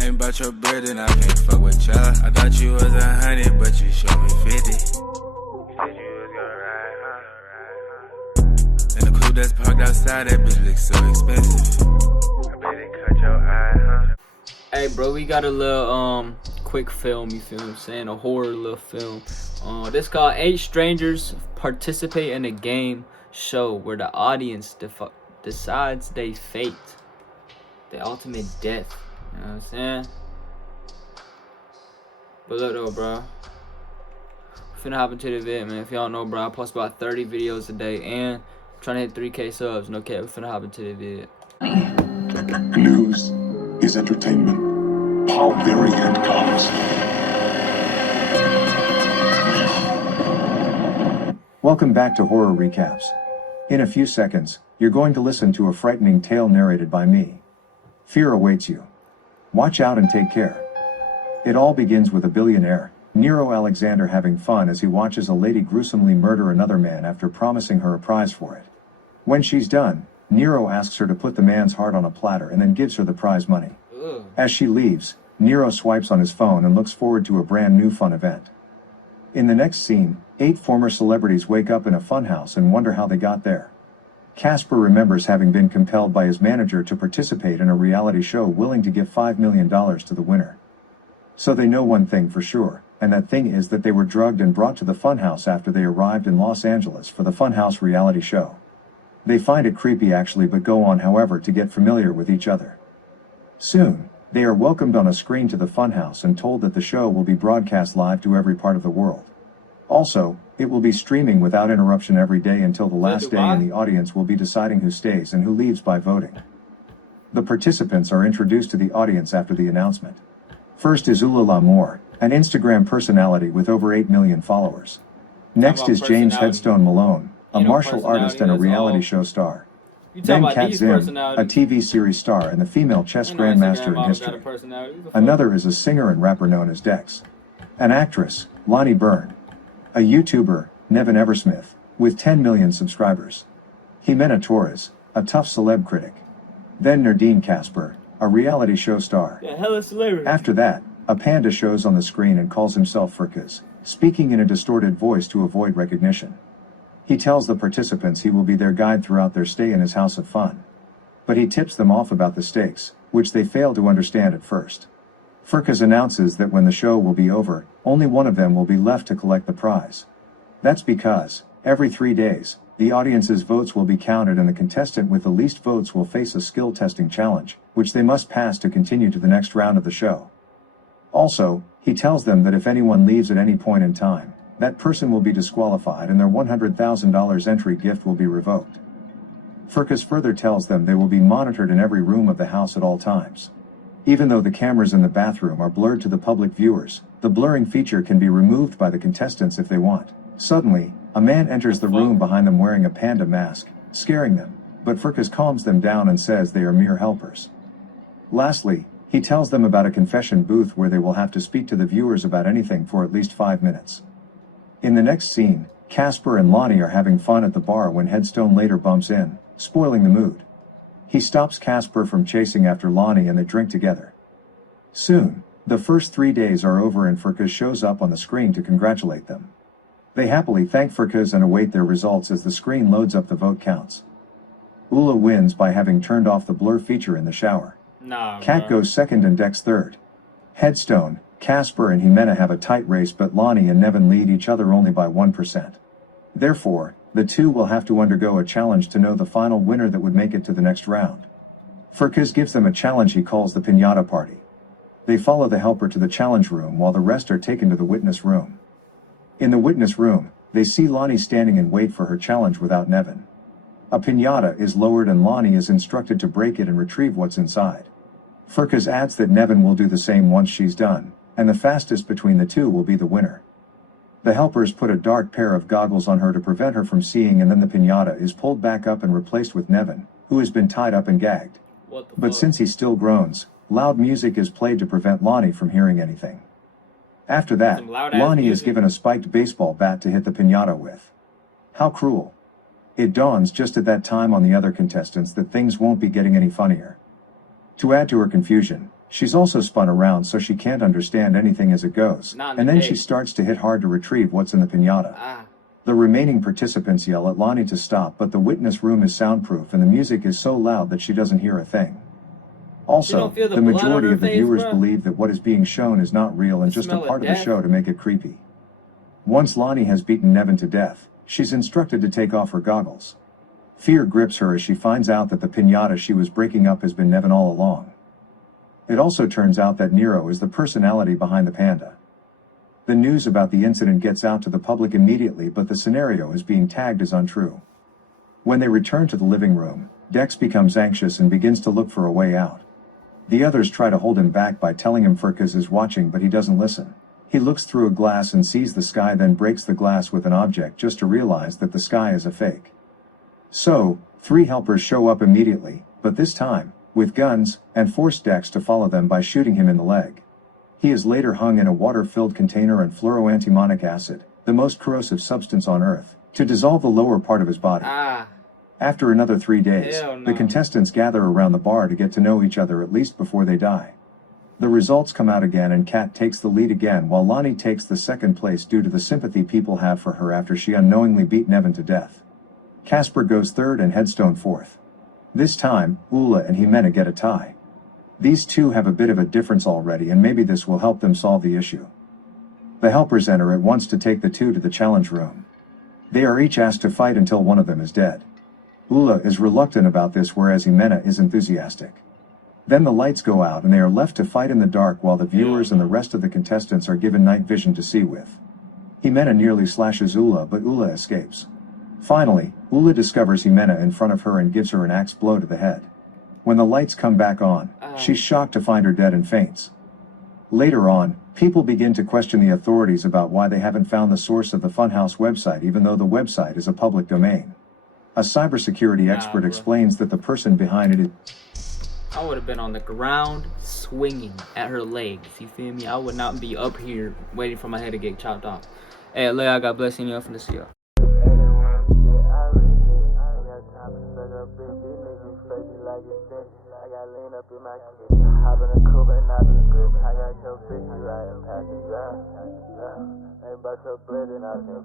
Ain't about your bread and I can't fuck with ya. I thought you was 100, but you showed me 50. You said you was gonna ride, huh? And the coupe that's parked outside, that bitch looks so expensive. I bet it cut your eye, huh? Hey, bro, we got a little quick film. You feel what I'm saying? A horror little film. This called 8 Strangers Participate in a Game Show where the audience decides they fate, the ultimate death. You know what I'm saying? But look though, bro, finna hop into the vid, man. If y'all know, bro, I post about 30 videos a day and I'm trying to hit 3K subs. No cap, we finna hop into the vid. News is entertainment. How very end comes. Welcome back to Horror Recaps. In a few seconds, you're going to listen to a frightening tale narrated by me. Fear awaits you. Watch out and take care. It all begins with a billionaire, Nero Alexander, having fun as he watches a lady gruesomely murder another man after promising her a prize for it. When she's done, Nero asks her to put the man's heart on a platter and then gives her the prize money. As she leaves, Nero swipes on his phone and looks forward to a brand new fun event. In the next scene, 8 former celebrities wake up in a funhouse and wonder how they got there. Casper remembers having been compelled by his manager to participate in a reality show willing to give $5 million to the winner. So they know one thing for sure, and that thing is that they were drugged and brought to the funhouse after they arrived in Los Angeles for the Funhouse reality show. They find it creepy actually, but go on however to get familiar with each other. Soon, they are welcomed on a screen to the funhouse and told that the show will be broadcast live to every part of the world. Also, it will be streaming without interruption every day until the last day, and the audience will be deciding who stays and who leaves by voting. The participants are introduced to the audience after the announcement. First is Ula Lamour, an Instagram personality with over 8 million followers. Next is James Headstone Malone, a martial artist and a reality show star. Then Kat Zim, a TV series star and the female chess grandmaster in history. Another is a singer and rapper known as Dex. An actress, Lonnie Byrne. A YouTuber, Nevin Eversmith, with 10 million subscribers. Jimena Torres, a tough celeb critic. Then Nerdine Casper, a reality show star. After that, a panda shows on the screen and calls himself Furkaz, speaking in a distorted voice to avoid recognition. He tells the participants he will be their guide throughout their stay in his house of fun. But he tips them off about the stakes, which they fail to understand at first. Furkaz announces that when the show will be over, only one of them will be left to collect the prize. That's because, every 3 days, the audience's votes will be counted and the contestant with the least votes will face a skill testing challenge, which they must pass to continue to the next round of the show. Also, he tells them that if anyone leaves at any point in time, that person will be disqualified and their $100,000 entry gift will be revoked. Furkaz further tells them they will be monitored in every room of the house at all times. Even though the cameras in the bathroom are blurred to the public viewers, the blurring feature can be removed by the contestants if they want. Suddenly, a man enters the room behind them wearing a panda mask, scaring them, but Furkaz calms them down and says they are mere helpers. Lastly, he tells them about a confession booth where they will have to speak to the viewers about anything for at least 5 minutes. In the next scene, Casper and Lonnie are having fun at the bar when Headstone later bumps in, spoiling the mood. He stops Casper from chasing after Lonnie and they drink together. Soon, the first 3 days are over and Furkaz shows up on the screen to congratulate them. They happily thank Furkaz and await their results as the screen loads up the vote counts. Ula wins by having turned off the blur feature in the shower. Kat goes second and Dex third. Headstone, Casper and Jimena have a tight race, but Lonnie and Nevin lead each other only by 1%. Therefore, the two will have to undergo a challenge to know the final winner that would make it to the next round. Furkaz gives them a challenge he calls the Piñata Party. They follow the helper to the challenge room while the rest are taken to the witness room. In the witness room, they see Lonnie standing in wait for her challenge without Nevin. A piñata is lowered and Lonnie is instructed to break it and retrieve what's inside. Furkaz adds that Nevin will do the same once she's done, and the fastest between the two will be the winner. The helpers put a dark pair of goggles on her to prevent her from seeing, and then the piñata is pulled back up and replaced with Nevin, who has been tied up and gagged. But since he still groans, loud music is played to prevent Lonnie from hearing anything. After that, Lonnie is given a spiked baseball bat to hit the piñata with. How cruel. It dawns just at that time on the other contestants that things won't be getting any funnier. To add to her confusion, She's also spun around so she can't understand anything as it goes, Not in and the then she cake. starts to hit hard to retrieve what's in the piñata. Ah. The remaining participants yell at Lonnie to stop, but the witness room is soundproof and the music is so loud that she doesn't hear a thing. Also, don't feel the the blood on majority her of the face, viewers bruh? believe that what is being shown is not real and The just a smell of part of the death? show to make it creepy. Once Lonnie has beaten Nevin to death, she's instructed to take off her goggles. Fear grips her as she finds out that the piñata she was breaking up has been Nevin all along. It also turns out that Nero is the personality behind the panda. The news about the incident gets out to the public immediately, but the scenario is being tagged as untrue. When they return to the living room, Dex becomes anxious and begins to look for a way out. The others try to hold him back by telling him Furcas is watching, but he doesn't listen. He looks through a glass and sees the sky, then breaks the glass with an object just to realize that the sky is a fake. So, 3 helpers show up immediately, but this time, with guns, and force Dex to follow them by shooting him in the leg. He is later hung in a water-filled container and fluoroantimonic acid, the most corrosive substance on Earth, to dissolve the lower part of his body. Ah. After another 3 days, Hell no. the contestants gather around the bar to get to know each other at least before they die. The results come out again and Kat takes the lead again while Lonnie takes the second place due to the sympathy people have for her after she unknowingly beat Nevin to death. Casper goes third and Headstone fourth. This time, Ula and Jimena get a tie. These two have a bit of a difference already, and maybe this will help them solve the issue. The helpers enter at once to take the 2 to the challenge room. They are each asked to fight until one of them is dead. Ula is reluctant about this, whereas Jimena is enthusiastic. Then the lights go out and they are left to fight in the dark while the viewers and the rest of the contestants are given night vision to see with. Jimena nearly slashes Ula, but Ula escapes. Finally, Ula discovers Jimena in front of her and gives her an axe blow to the head. When the lights come back on, she's shocked to find her dead and faints. Later on, people begin to question the authorities about why they haven't found the source of the Funhouse website, even though the website is a public domain. A cybersecurity expert bro. explains that the person behind it is... I would have been on the ground swinging at her legs. You feel me? I would not be up here waiting for my head to get chopped off. Hey, Leah, God bless you. I'm finna see y'all. Hop in a coupe and not the script. I got your bitch, you riding past the ground. Ain't about your bread and I can